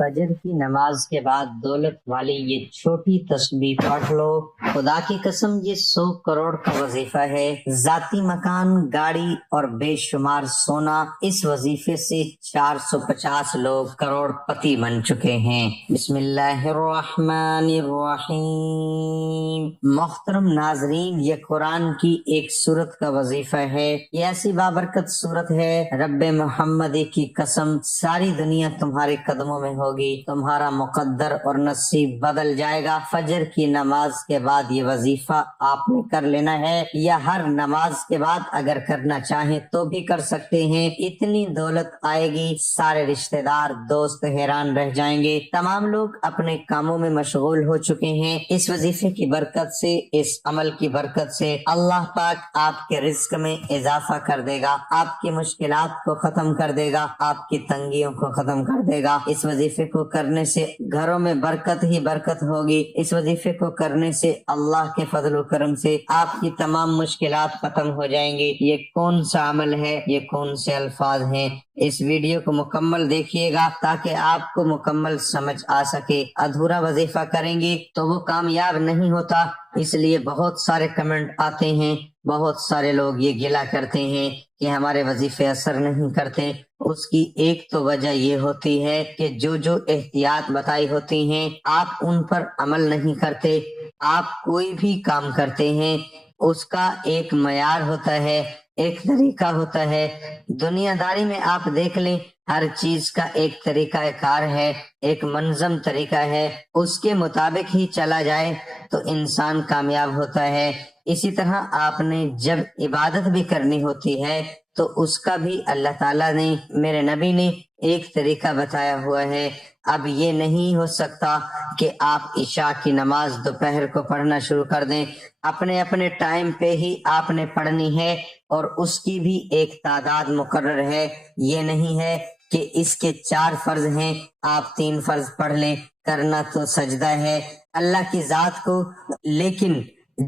فجر کی نماز کے بعد دولت والی یہ چھوٹی تسبیح پڑھ لو، خدا کی قسم یہ 100 کروڑ کا وظیفہ ہے۔ ذاتی مکان، گاڑی اور بے شمار سونا، اس وظیفے سے 450 لوگ کروڑ پتی بن چکے ہیں۔ بسم اللہ الرحمن الرحیم۔ محترم ناظرین، یہ قرآن کی ایک سورت کا وظیفہ ہے۔ یہ ایسی بابرکت سورت ہے، رب محمد کی قسم ساری دنیا تمہارے قدموں میں ہوگی، تمہارا مقدر اور نصیب بدل جائے گا۔ فجر کی نماز کے بعد یہ وظیفہ آپ نے کر لینا ہے، یا ہر نماز کے بعد اگر کرنا چاہیں تو بھی کر سکتے ہیں۔ اتنی دولت آئے گی، سارے رشتہ دار دوست حیران رہ جائیں گے۔ تمام لوگ اپنے کاموں میں مشغول ہو چکے ہیں۔ اس وظیفے کی برکت سے، اس عمل کی برکت سے اللہ پاک آپ کے رزق میں اضافہ کر دے گا، آپ کی مشکلات کو ختم کر دے گا، آپ کی تنگیوں کو ختم کر دے گا۔ اس وظیفے کو کرنے سے گھروں میں برکت ہی برکت ہوگی۔ اس وظیفے کو کرنے سے اللہ کے فضل و کرم سے آپ کی تمام مشکلات ختم ہو جائیں گی۔ یہ کون سا عمل ہے، یہ کون سے الفاظ ہیں، اس ویڈیو کو مکمل دیکھیے گا تاکہ آپ کو مکمل سمجھ آ سکے۔ ادھورا وظیفہ کریں گے تو وہ کامیاب نہیں ہوتا، اس لیے بہت سارے کمنٹ آتے ہیں، بہت سارے لوگ یہ گلہ کرتے ہیں کہ ہمارے وظیفے اثر نہیں کرتے۔ اس کی ایک تو وجہ یہ ہوتی ہے کہ جو احتیاط بتائی ہوتی ہیں آپ ان پر عمل نہیں کرتے۔ آپ کوئی بھی کام کرتے ہیں اس کا ایک معیار ہوتا ہے، ایک طریقہ ہوتا ہے۔ دنیا داری میں آپ دیکھ لیں، ہر چیز کا ایک طریقہ کار ہے، ایک منظم طریقہ ہے، اس کے مطابق ہی چلا جائے تو انسان کامیاب ہوتا ہے۔ اسی طرح آپ نے جب عبادت بھی کرنی ہوتی ہے تو اس کا بھی اللہ تعالیٰ نے، میرے نبی نے ایک طریقہ بتایا ہوا ہے۔ اب یہ نہیں ہو سکتا کہ آپ عشاء کی نماز دوپہر کو پڑھنا شروع کر دیں، اپنے اپنے ٹائم پہ ہی آپ نے پڑھنی ہے، اور اس کی بھی ایک تعداد مقرر ہے۔ یہ نہیں ہے کہ اس کے 4 فرض ہیں آپ 3 فرض پڑھ لیں، کرنا تو سجدہ ہے اللہ کی ذات کو، لیکن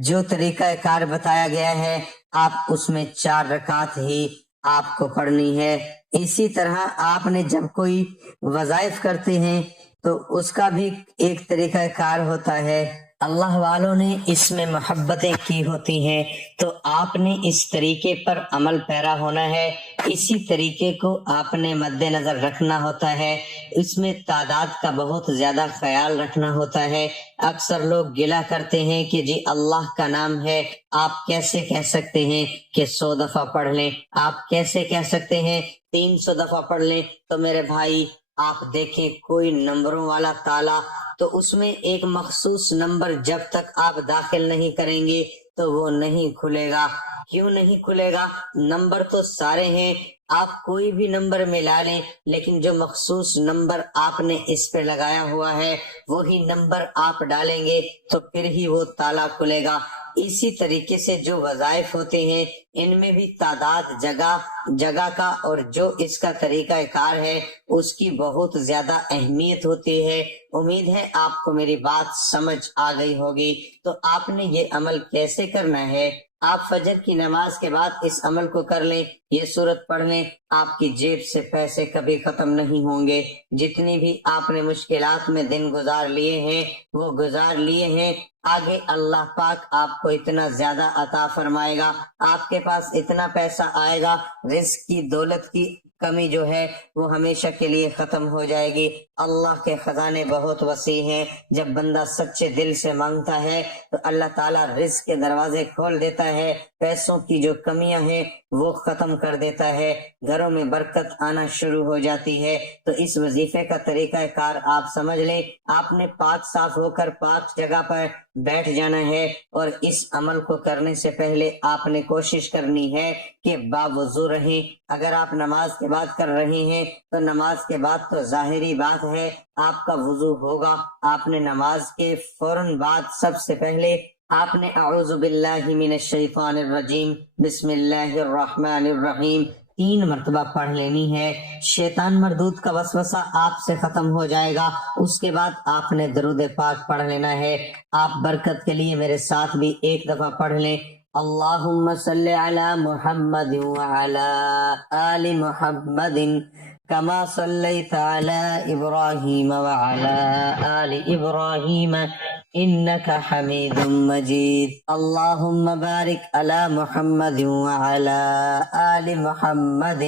جو طریقہ کار بتایا گیا ہے آپ اس میں 4 رکعت ہی آپ کو پڑھنی ہے۔ اسی طرح آپ نے جب کوئی وظائف کرتے ہیں تو اس کا بھی ایک طریقہ کار ہوتا ہے۔ اللہ والوں نے اس میں محبتیں کی ہوتی ہیں تو آپ نے اس طریقے پر عمل پیرا ہونا ہے، اسی طریقے کو آپ نے مد نظر رکھنا ہوتا ہے، اس میں تعداد کا بہت زیادہ خیال رکھنا ہوتا ہے۔ اکثر لوگ گلہ کرتے ہیں کہ جی اللہ کا نام ہے، آپ کیسے کہہ سکتے ہیں کہ 100 دفعہ پڑھ لیں، آپ کیسے کہہ سکتے ہیں 300 دفعہ پڑھ لیں؟ تو میرے بھائی آپ دیکھیں کوئی نمبروں والا تالا، تو اس میں ایک مخصوص نمبر جب تک آپ داخل نہیں کریں گے تو وہ نہیں کھلے گا۔ کیوں نہیں کھلے گا؟ نمبر تو سارے ہیں، آپ کوئی بھی نمبر ملا لیں، لیکن جو مخصوص نمبر آپ نے اس پہ لگایا ہوا ہے وہی نمبر آپ ڈالیں گے تو پھر ہی وہ تالا کھلے گا۔ اسی طریقے سے جو وظائف ہوتے ہیں ان میں بھی تعداد، جگہ کا اور جو اس کا طریقہ کار ہے اس کی بہت زیادہ اہمیت ہوتی ہے۔ امید ہے آپ کو میری بات سمجھ آ گئی ہوگی۔ تو آپ نے یہ عمل کیسے کرنا ہے؟ آپ فجر کی نماز کے بعد اس عمل کو کر لیں، یہ سورت پڑھ لیں، آپ کی جیب سے پیسے کبھی ختم نہیں ہوں گے۔ جتنی بھی آپ نے مشکلات میں دن گزار لیے ہیں وہ گزار لیے ہیں، آگے اللہ پاک آپ کو اتنا زیادہ عطا فرمائے گا، آپ کے پاس اتنا پیسہ آئے گا، رزق کی، دولت کی کمی جو ہے وہ ہمیشہ کے لیے ختم ہو جائے گی۔ اللہ کے خزانے بہت وسیع ہیں، جب بندہ سچے دل سے مانگتا ہے تو اللہ تعالیٰ رزق کے دروازے کھول دیتا ہے، پیسوں کی جو کمیاں ہیں وہ ختم کر دیتا ہے، گھروں میں برکت آنا شروع ہو جاتی ہے۔ تو اس وظیفے کا طریقہ کار آپ سمجھ لیں، آپ نے پاک صاف ہو کر پاک جگہ پر بیٹھ جانا ہے، اور اس عمل کو کرنے سے پہلے آپ نے کوشش کرنی ہے کہ باوضو رہیں۔ اگر آپ نماز کے بعد کر رہے ہیں تو نماز کے بعد تو ظاہری بات ہے آپ کا وضو ہوگا، آپ نے نماز کے فوراً بعد سب سے پہلے آپ نے اعوذ باللہ من الشیطان الرجیم بسم اللہ الرحمن الرحیم 3 مرتبہ پڑھ لینی ہے، شیطان مردود کا وسوسہ آپ سے ختم ہو جائے گا۔ اس کے بعد آپ نے درود پاک پڑھ لینا ہے۔ آپ برکت کے لیے میرے ساتھ بھی ایک دفعہ پڑھ لیں، اللہم صلی علی محمد وعلی آل محمد كما صليت على إبراهيم وعلى آل إبراهيم إنك حميد مجيد اللهم بارك على محمد وعلى آل محمد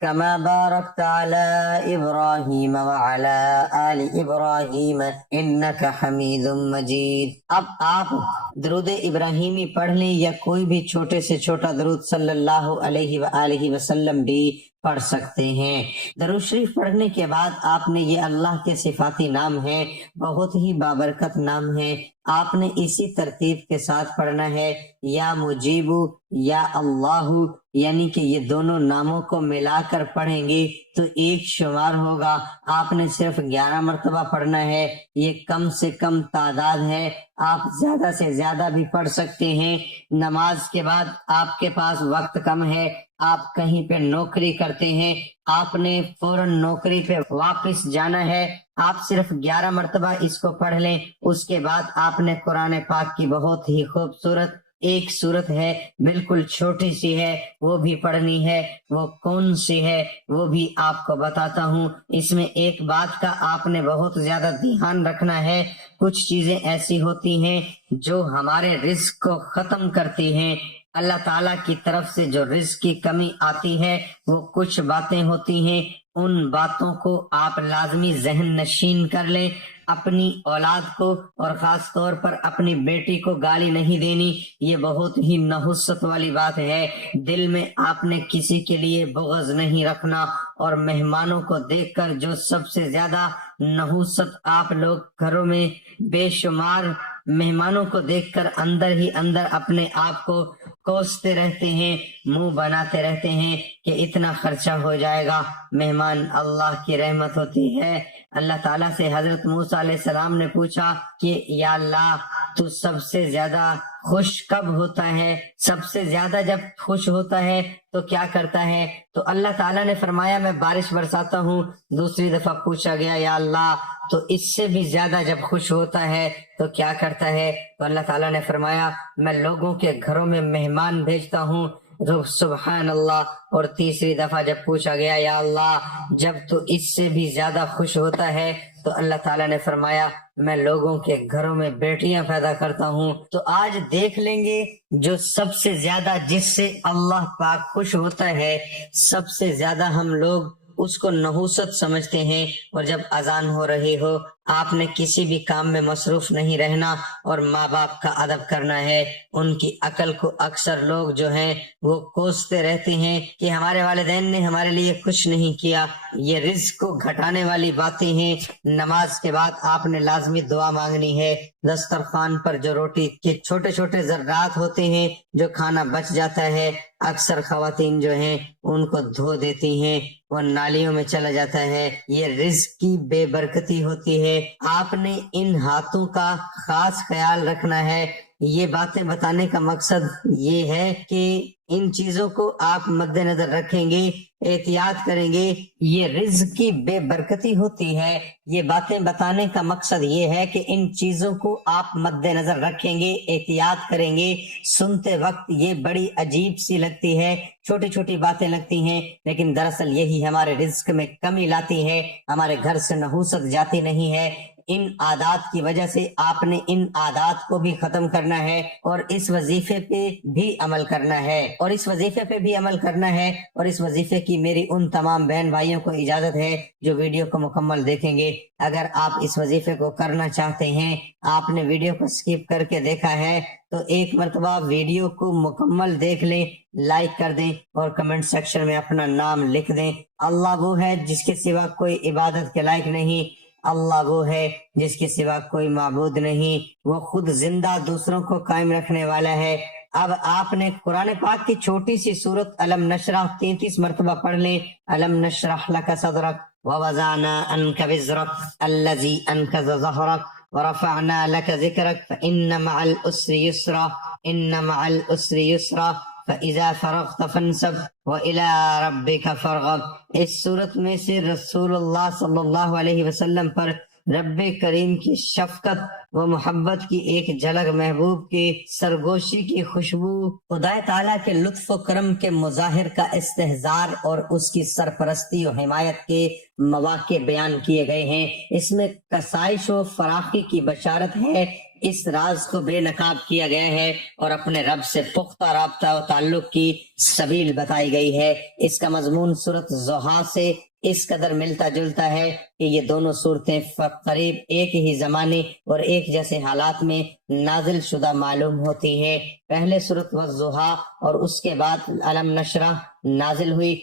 كما باركت على إبراهيم وعلى آل إبراهيم إنك حميد مجيد۔ اب آپ درود ابراہیمی پڑھ لیں یا کوئی بھی چھوٹے سے چھوٹا درود صلی اللہ علیہ وآلہ وسلم بھی پڑھ سکتے ہیں۔ درود شریف پڑھنے کے بعد آپ نے یہ اللہ کے صفاتی نام ہے، بہت ہی بابرکت نام ہے، آپ نے اسی ترتیب کے ساتھ پڑھنا ہے، یا مجیبو یا اللہ، یعنی کہ یہ دونوں ناموں کو ملا کر پڑھیں گے تو ایک شمار ہوگا۔ آپ نے صرف 11 مرتبہ پڑھنا ہے، یہ کم سے کم تعداد ہے، آپ زیادہ سے زیادہ بھی پڑھ سکتے ہیں۔ نماز کے بعد آپ کے پاس وقت کم ہے، آپ کہیں پہ نوکری کرتے ہیں، آپ نے فوراً نوکری پہ واپس جانا ہے، آپ صرف 11 مرتبہ اس کو پڑھ لیں۔ اس کے بعد آپ نے قرآن پاک کی بہت ہی خوبصورت ایک سورت ہے، بالکل چھوٹی سی ہے، وہ بھی پڑھنی ہے۔ وہ کون سی ہے وہ بھی آپ کو بتاتا ہوں۔ اس میں ایک بات کا آپ نے بہت زیادہ دھیان رکھنا ہے، کچھ چیزیں ایسی ہوتی ہیں جو ہمارے رزق کو ختم کرتی ہیں۔ اللہ تعالیٰ کی طرف سے جو رزق کی کمی آتی ہے وہ کچھ باتیں ہوتی ہیں، ان باتوں کو آپ لازمی ذہن نشین کر لیں۔ اپنی اولاد کو اور خاص طور پر اپنی بیٹی کو گالی نہیں دینی، یہ بہت ہی نحوست والی بات ہے۔ دل میں آپ نے کسی کے لیے بغض نہیں رکھنا، اور مہمانوں کو دیکھ کر جو سب سے زیادہ نحوست آپ لوگ گھروں میں بے شمار مہمانوں کو دیکھ کر اندر ہی اندر اپنے آپ کو کوستے رہتے ہیں، منہ بناتے رہتے ہیں کہ اتنا خرچہ ہو جائے گا۔ مہمان اللہ کی رحمت ہوتی ہے۔ اللہ تعالیٰ سے حضرت موسیٰ علیہ السلام نے پوچھا کہ یا اللہ تو سب سے زیادہ خوش کب ہوتا ہے، سب سے زیادہ جب خوش ہوتا ہے تو کیا کرتا ہے؟ تو اللہ تعالیٰ نے فرمایا میں بارش برساتا ہوں۔ دوسری دفعہ پوچھا گیا یا اللہ تو اس سے بھی زیادہ جب خوش ہوتا ہے تو کیا کرتا ہے؟ تو اللہ تعالیٰ نے فرمایا میں لوگوں کے گھروں میں مہمان بھیجتا ہوں۔ سبحان اللہ۔ اور تیسری دفعہ جب پوچھا گیا یا اللہ جب تو اس سے بھی زیادہ خوش ہوتا ہے تو اللہ تعالیٰ نے فرمایا میں لوگوں کے گھروں میں بیٹیاں پیدا کرتا ہوں۔ تو آج دیکھ لیں گے جو سب سے زیادہ جس سے اللہ پاک خوش ہوتا ہے، سب سے زیادہ ہم لوگ اس کو نحوست سمجھتے ہیں، اور جب اذان ہو رہی ہو آپ نے کسی بھی کام میں مصروف نہیں رہنا اور ماں باپ کا ادب کرنا ہے۔ ان کی عقل کو اکثر لوگ جو ہیں وہ کوستے رہتے ہیں کہ ہمارے والدین نے ہمارے لیے کچھ نہیں کیا، یہ رزق کو گھٹانے والی باتیں ہیں۔ نماز کے بعد آپ نے لازمی دعا مانگنی ہے۔ دسترخوان پر جو روٹی کے چھوٹے چھوٹے ذرات ہوتے ہیں، جو کھانا بچ جاتا ہے، اکثر خواتین جو ہیں ان کو دھو دیتی ہیں، وہ نالیوں میں چلا جاتا ہے، یہ رزق کی بے برکتی ہوتی ہے۔ آپ نے ان ہاتھوں کا خاص خیال رکھنا ہے۔ یہ باتیں بتانے کا مقصد یہ ہے کہ ان چیزوں کو آپ مد نظر رکھیں گے، احتیاط کریں گے، یہ رزق کی بے برکتی ہوتی ہے۔ یہ باتیں بتانے کا مقصد یہ ہے کہ ان چیزوں کو آپ مد نظر رکھیں گے، احتیاط کریں گے۔ سنتے وقت یہ بڑی عجیب سی لگتی ہے، چھوٹی چھوٹی باتیں لگتی ہیں، لیکن دراصل یہی ہمارے رزق میں کمی لاتی ہے، ہمارے گھر سے نحوست جاتی نہیں ہے۔ ان عادات کی وجہ سے آپ نے ان عادات کو بھی ختم کرنا ہے، اور اس وظیفے پہ بھی عمل کرنا ہے، اور اس وظیفے کی میری ان تمام بہن بھائیوں کو اجازت ہے جو ویڈیو کو مکمل دیکھیں گے۔ اگر آپ اس وظیفے کو کرنا چاہتے ہیں، آپ نے ویڈیو کو سکپ کر کے دیکھا ہے تو ایک مرتبہ ویڈیو کو مکمل دیکھ لیں، لائک کر دیں اور کمنٹ سیکشن میں اپنا نام لکھ دیں۔ اللہ وہ ہے جس کے سوا کوئی عبادت کے لائق نہیں، اللہ وہ ہے جس کے سوا کوئی معبود نہیں، وہ خود زندہ دوسروں کو قائم رکھنے والا ہے۔ اب آپ نے قرآن پاک کی چھوٹی سی سورت علم نشرح 33 مرتبہ پڑھ لیں۔ علم نشرح لک صدرک ووضعنا عنک وزرک الذی انقض ظہرک ورفعنا لک ذکرک فإن مع العسر یسرا ان مع العسر یسرا فَإِذَا فَرَغْتَ فَانْصَبْ وَإِلَىٰ رَبِّكَ فَارْغَب۔ اس صورت میں سے رسول اللہ صلی اللہ علیہ وسلم پر رب کریم کی شفقت و محبت کی ایک جھلک، محبوب کی سرگوشی کی خوشبو، خدا تعالیٰ کے لطف و کرم کے مظاہر کا استحضار اور اس کی سرپرستی و حمایت کے مواقع بیان کیے گئے ہیں۔ اس میں کسائش و فراخی کی بشارت ہے، اس راز کو بے نقاب کیا گیا ہے اور اپنے رب سے پختہ رابطہ و تعلق کی سبیل بتائی گئی ہے۔ اس کا مضمون سورۃ ضحیٰ سے اس قدر ملتا جلتا ہے کہ یہ دونوں صورتیں قریب ایک ہی زمانے اور ایک جیسے حالات میں نازل شدہ معلوم ہوتی ہیں۔ پہلے سورۃ والضحیٰ اور اس کے بعد علم نشرح نازل ہوئی۔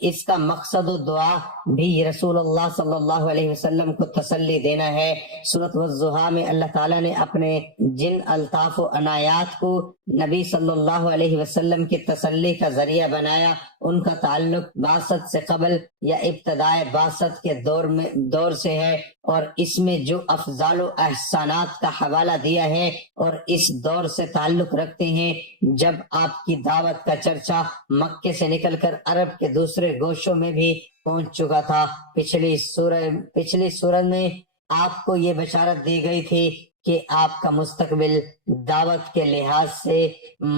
اس کا مقصد و دعا بھی رسول اللہ صلی اللہ علیہ وسلم کو تسلی دینا ہے۔ سورۃ والضحیٰ میں اللہ تعالیٰ نے اپنے جن الطاف و عنایات کو نبی صلی اللہ علیہ وسلم کی تسلی کا ذریعہ بنایا، ان کا تعلق بعثت سے قبل یا ابتدائے بعثت کے دور سے ہے، اور اس میں جو افضال و احسانات کا حوالہ دیا ہے اور اس دور سے تعلق رکھتے ہیں جب آپ کی دعوت کا چرچا مکے سے نکل کر عرب کے دوسرے گوشوں میں بھی پہنچ چکا تھا۔ پچھلی سورت میں آپ کو یہ بشارت دی گئی تھی کہ آپ کا مستقبل دعوت کے لحاظ سے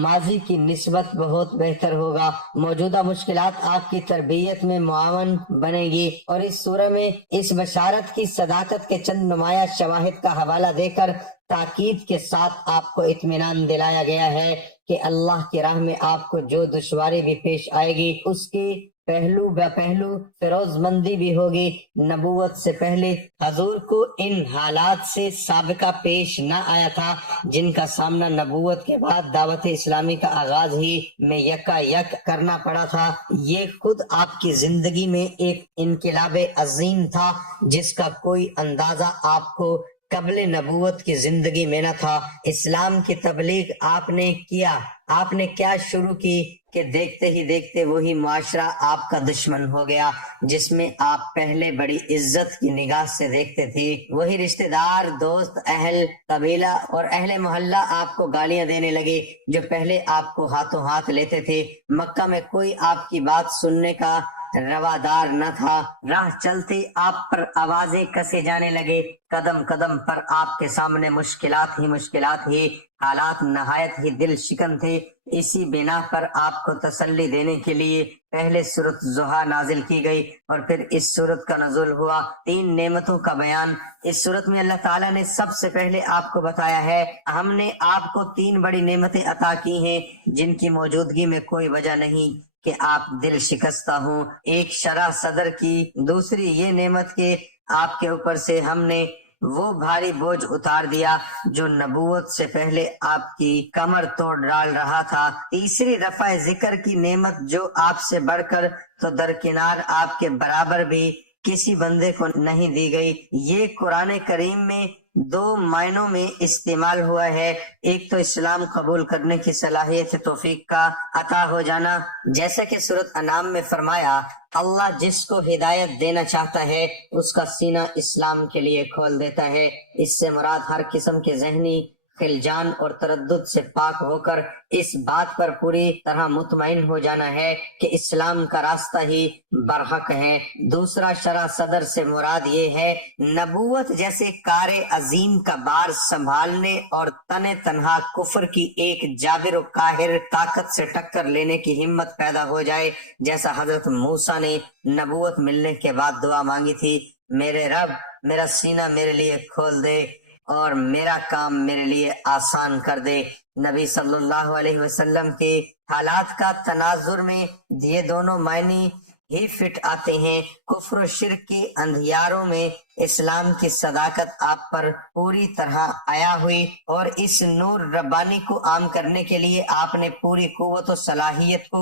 ماضی کی نسبت بہت بہتر ہوگا، موجودہ مشکلات آپ کی تربیت میں معاون بنے گی، اور اس سورہ میں اس بشارت کی صداقت کے چند نمایاں شواہد کا حوالہ دے کر تاکید کے ساتھ آپ کو اطمینان دلایا گیا ہے کہ اللہ کی راہ میں آپ کو جو دشواری بھی پیش آئے گی اس کی پہلو بہ پہلو فیروز مندی بھی ہوگی۔ نبوت سے پہلے حضور کو ان حالات سے سابقہ پیش نہ آیا تھا جن کا سامنا نبوت کے بعد دعوت اسلامی کا آغاز ہی میں یکا یک کرنا پڑا تھا۔ یہ خود آپ کی زندگی میں ایک انقلاب عظیم تھا جس کا کوئی اندازہ آپ کو قبل نبوت کی زندگی میں نہ تھا۔ اسلام کی تبلیغ آپ نے کیا شروع کی کہ دیکھتے ہی دیکھتے وہی معاشرہ آپ کا دشمن ہو گیا جس میں آپ پہلے بڑی عزت کی نگاہ سے دیکھتے تھے۔ وہی رشتہ دار، دوست، اہل قبیلہ اور اہل محلہ آپ کو گالیاں دینے لگے جو پہلے آپ کو ہاتھوں ہاتھ لیتے تھے۔ مکہ میں کوئی آپ کی بات سننے کا روادار نہ تھا۔ راہ چلتے آپ پر آوازیں کسے جانے لگے، قدم قدم پر آپ کے سامنے مشکلات ہی حالات نہایت ہی دل شکن تھے۔ اسی بنا پر آپ کو تسلی دینے کے لیے پہلے سورۃ ضحیٰ نازل کی گئی اور پھر اس سورت کا نزول ہوا۔ 3 نعمتوں کا بیان اس سورت میں اللہ تعالیٰ نے سب سے پہلے آپ کو بتایا ہے۔ ہم نے آپ کو 3 بڑی نعمتیں عطا کی ہیں جن کی موجودگی میں کوئی وجہ نہیں کہ آپ دل شکستہ ہوں۔ ایک شرح صدر کی، دوسری یہ نعمت کہ آپ کے اوپر سے ہم نے وہ بھاری بوجھ اتار دیا جو نبوت سے پہلے آپ کی کمر توڑ ڈال رہا تھا، تیسری رفع ذکر کی نعمت جو آپ سے بڑھ کر تو درکنار آپ کے برابر بھی کسی بندے کو نہیں دی گئی۔ یہ قرآن کریم میں 2 معنوں میں استعمال ہوا ہے۔ ایک تو اسلام قبول کرنے کی صلاحیت توفیق کا عطا ہو جانا، جیسا کہ سورۃ انعام میں فرمایا، اللہ جس کو ہدایت دینا چاہتا ہے اس کا سینہ اسلام کے لیے کھول دیتا ہے۔ اس سے مراد ہر قسم کے ذہنی خلجان اور تردد سے پاک ہو کر اس بات پر پوری طرح مطمئن ہو جانا ہے کہ اسلام کا راستہ ہی برحق ہے۔ دوسرا شرح صدر سے مراد یہ ہے نبوت جیسے کار عظیم کا بار سنبھالنے اور تنہا کفر کی ایک جابر و قاہر طاقت سے ٹکر لینے کی ہمت پیدا ہو جائے، جیسا حضرت موسیٰ نے نبوت ملنے کے بعد دعا مانگی تھی، میرے رب میرا سینہ میرے لیے کھول دے اور میرا کام میرے لیے آسان کر دے۔ نبی صلی اللہ علیہ وسلم کے حالات کا تناظر میں یہ دونوں معنی ہی فٹ آتے ہیں۔ کفر و شرک کے اندھیاروں میں اسلام کی صداقت آپ پر پوری طرح عیا ہوئی اور اس نور ربانی کو عام کرنے کے لیے آپ نے پوری قوت و صلاحیت کو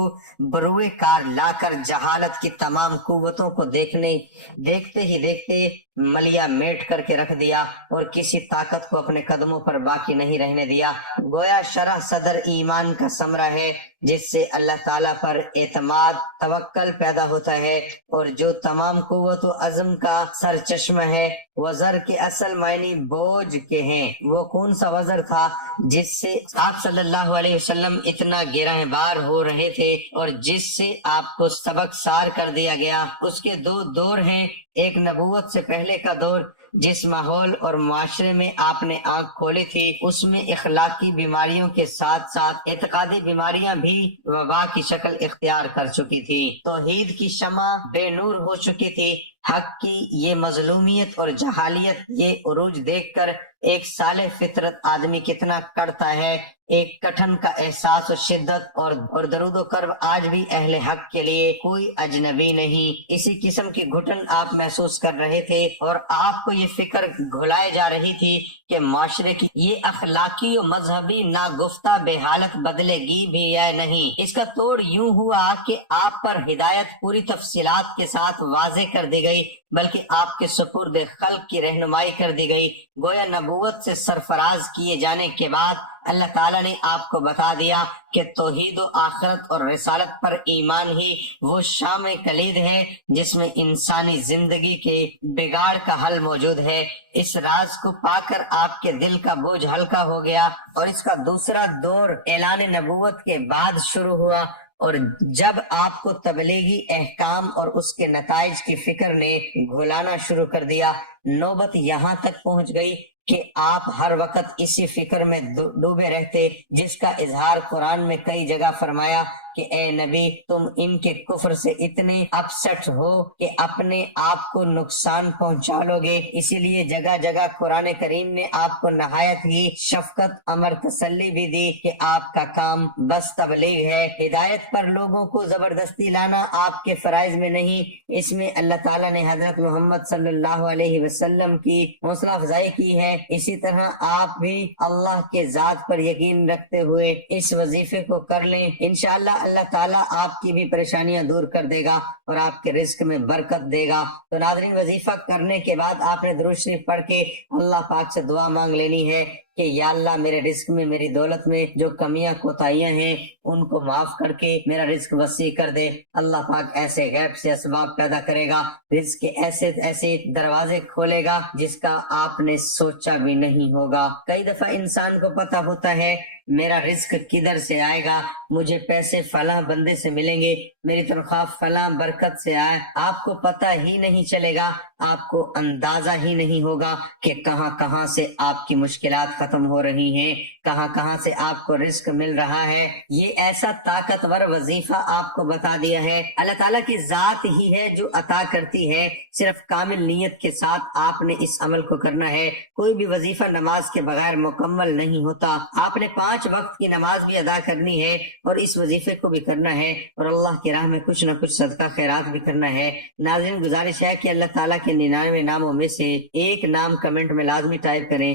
بروئے کار لا کر جہالت کی تمام قوتوں کو دیکھتے ہی دیکھتے ملیا میٹ کر کے رکھ دیا اور کسی طاقت کو اپنے قدموں پر باقی نہیں رہنے دیا۔ گویا شرح صدر ایمان کا ثمرہ ہے جس سے اللہ تعالیٰ پر اعتماد، توکل پیدا ہوتا ہے اور جو تمام قوت و عزم کا سرچشمہ ہے۔ وزر کے اصل معنی بوجھ کے ہیں۔ وہ کون سا وزر تھا جس سے آپ صلی اللہ علیہ وسلم اتنا گرہ بار ہو رہے تھے اور جس سے آپ کو سبق سار کر دیا گیا؟ اس کے 2 دور ہیں، ایک نبوت سے پہلے کا دور جس ماحول اور معاشرے میں آپ نے آنکھ کھولی تھی اس میں اخلاقی بیماریوں کے ساتھ ساتھ اعتقادی بیماریاں بھی وبا کی شکل اختیار کر چکی تھی۔ توحید کی شمع بے نور ہو چکی تھی۔ حق کی یہ مظلومیت اور جہالیت، یہ عروج دیکھ کر ایک صالح فطرت آدمی کتنا کڑتا ہے۔ ایک کٹھن کا احساس و شدت اور درود و کرب آج بھی اہل حق کے لیے کوئی اجنبی نہیں۔ اسی قسم کی گھٹن آپ محسوس کر رہے تھے اور آپ کو یہ فکر گھلائے جا رہی تھی کہ معاشرے کی یہ اخلاقی و مذہبی ناگفتہ بے حالت بدلے گی بھی یا نہیں۔ اس کا توڑ یوں ہوا کہ آپ پر ہدایت پوری تفصیلات کے ساتھ واضح کر دی گئی، بلکہ آپ کے سپرد خلق کی رہنمائی کر دی گئی۔ گویا نبوت سے سرفراز کیے جانے کے بعد اللہ تعالیٰ نے آپ کو بتا دیا کہ توحید و آخرت اور رسالت پر ایمان ہی وہ شام کلید ہے جس میں انسانی زندگی کے بگاڑ کا حل موجود ہے۔ اس راز کو پا کر آپ کے دل کا بوجھ ہلکا ہو گیا اور اس کا دوسرا دور اعلان نبوت کے بعد شروع ہوا، اور جب آپ کو تبلیغی احکام اور اس کے نتائج کی فکر نے گھلانا شروع کر دیا، نوبت یہاں تک پہنچ گئی کہ آپ ہر وقت اسی فکر میں ڈوبے رہتے، جس کا اظہار قرآن میں کئی جگہ فرمایا کہ اے نبی تم ان کے کفر سے اتنے اپسٹ ہو کہ اپنے آپ کو نقصان پہنچا لو گے۔ اسی لیے جگہ جگہ قرآن کریم نے آپ کو نہایت ہی شفقت امر تسلی بھی دی کہ آپ کا کام بس تبلیغ ہے۔ ہدایت پر لوگوں کو زبردستی لانا آپ کے فرائض میں نہیں، اس میں اللہ تعالیٰ نے حضرت محمد صلی اللہ علیہ وسلم کی حوصلہ افزائی کی ہے۔ اسی طرح آپ بھی اللہ کے ذات پر یقین رکھتے ہوئے اس وظیفے کو کر لیں، انشاءاللہ اللہ تعالیٰ آپ کی بھی پریشانیاں دور کر دے گا اور آپ کے رزق میں برکت دے گا۔ تو ناظرین، وظیفہ کرنے کے بعد آپ نے درود شریف پڑھ کے اللہ پاک سے دعا مانگ لینی ہے کہ یا اللہ میرے رزق میں، میری دولت میں جو کمیاں کوتاہیاں ہیں ان کو معاف کر کے میرا رزق وسیع کر دے۔ اللہ پاک ایسے غیب سے اسباب پیدا کرے گا، رزق کے ایسے ایسے دروازے کھولے گا جس کا آپ نے سوچا بھی نہیں ہوگا۔ کئی دفعہ انسان کو پتہ ہوتا ہے میرا رزق کدھر سے آئے گا، مجھے پیسے فلاں بندے سے ملیں گے، میری تنخواہ فلاں برکت سے آئے، آپ کو پتہ ہی نہیں چلے گا، آپ کو اندازہ ہی نہیں ہوگا کہ کہاں کہاں سے آپ کی مشکلات ختم ہو رہی ہیں، کہاں کہاں سے آپ کو رزق مل رہا ہے۔ یہ ایسا طاقتور وظیفہ آپ کو بتا دیا ہے۔ اللہ تعالیٰ کی ذات ہی ہے جو عطا کرتی ہے، صرف کامل نیت کے ساتھ آپ نے اس عمل کو کرنا ہے۔ کوئی بھی وظیفہ نماز کے بغیر مکمل نہیں ہوتا۔ آپ نے 5 وقت کی نماز بھی ادا کرنی ہے اور اس وظیفے کو بھی کرنا ہے، اور اللہ کی راہ میں کچھ نہ کچھ صدقہ خیرات بھی کرنا ہے۔ ناظرین، گزارش ہے کہ اللہ تعالیٰ کے 99 ناموں میں سے ایک نام کمنٹ میں لازمی ٹائپ کریں۔